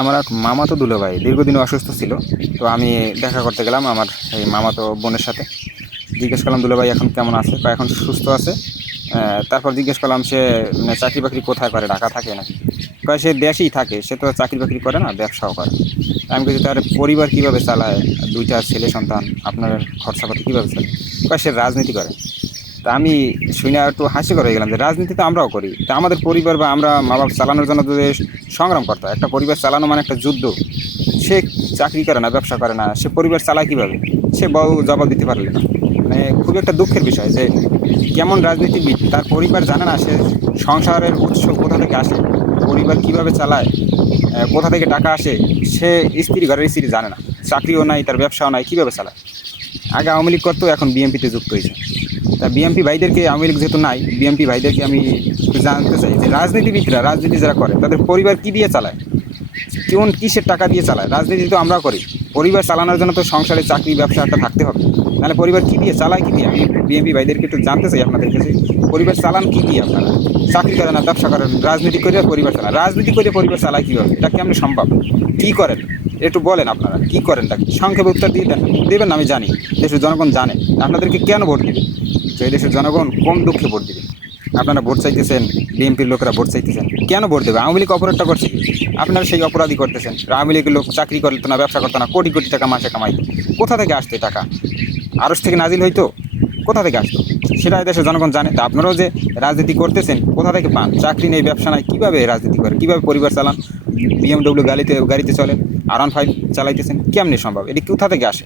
আমার এক মামাতো দুলাভাই দীর্ঘদিন অসুস্থ ছিল। তো আমি দেখা করতে গেলাম আমার এই মামাতো বোনের সাথে। জিজ্ঞেস করলাম দুলাভাই এখন কেমন আছে, বা এখন সুস্থ আছে। তারপর জিজ্ঞেস করলাম সে মানে চাকরি বাকরি কোথায় করে, ঢাকা থাকে নাকি? কয় সে দেশেই থাকে, সে তো চাকরি বাকরি করে না, ব্যবসাও করে। আমি বলছি তার পরিবার কীভাবে চালায়, দুইটা ছেলে সন্তান, আপনার খরচাপাতি কীভাবে চালায়? কয় সে রাজনীতি করে। তা আমি শুনে একটু হাস্যকর হয়ে গেলাম যে রাজনীতি তো আমরাও করি, তা আমাদের পরিবার বা আমরা মা বাবা চালানোর জন্য যে সংগ্রাম করতে হয়, একটা পরিবার চালানো মানে একটা যুদ্ধ। সে চাকরি করে না, ব্যবসা করে না, সে পরিবার চালায় কীভাবে? সে বউ জবাব দিতে পারলে না। মানে খুবই একটা দুঃখের বিষয় যে কেমন রাজনীতিবিদ, তার পরিবার জানে না সে সংসারের উৎস কোথা থেকে আসে, পরিবার কিভাবে চালায়, কোথা থেকে টাকা আসে। সে ঘরের স্ত্রী জানে না, চাকরিও নাই, তার ব্যবসাও নাই, কীভাবে চালায়? আগে আওয়ামী লীগ করতো, এখন বিএনপিতে যুক্ত হয়েছে। তা বিএমপি ভাইদেরকে, আওয়ামী লীগ যেহেতু নাই, বিএমপি ভাইদেরকে আমি একটু জানতে চাই যে রাজনীতিবিদরা, রাজনীতি যারা করে তাদের পরিবার কী দিয়ে চালায়, কোন কিসের টাকা দিয়ে চালায়? রাজনীতি তো আমরা করি, পরিবার চালানোর জন্য তো সংসারে চাকরি ব্যবসা একটা থাকতে হবে। নাহলে পরিবার কী দিয়ে চালায়, কী দিয়ে? আমি বিএমপি ভাইদেরকে একটু জানতে চাই আপনাদের কাছে, পরিবার চালান কী দিয়ে আপনারা? চাকরি করেন না, ব্যবসা করেন, রাজনীতি করে পরিবার চালান, রাজনীতি করে পরিবার চালায় কীভাবে? এটা কেমন সম্ভব? কী করেন একটু বলেন, আপনারা কী করেন? তা সংক্ষেপে উত্তর দিয়ে দেন, দেবেন না আমি জানি, দেশের জনগণ জানে। আপনাদেরকে কেন ভোট দেবে? সেই দেশের জনগণ কোন দুঃখে ভোট দেবে? আপনারা ভোট চাইতেছেন, বিএনপির লোকেরা ভোট চাইতেছেন, কেন ভোট দেবে? আওয়ামী লীগ অপরাধটা করছে কি? আপনারা সেই অপরাধী করতেছেন। আওয়ামী লীগের লোক চাকরি করতো না, ব্যবসা করতো না, কোটি কোটি টাকা মাসে কামাইতো। কোথা থেকে আসতো টাকা? আরশ থেকে নাজিল হইতো? কোথা থেকে আসতো? সেটা দেশের জনগণ জানে। তা আপনারাও যে রাজনীতি করতেছেন, কোথা থেকে পান? চাকরি নেই, ব্যবসা নাই, কীভাবে রাজনীতি করে, কীভাবে পরিবার চালান? বিএমডব্লিউ গাড়িতে চলেন, R15 চালাইতেছেন, কেমনি সম্ভব? এটি কোথা থেকে আসে?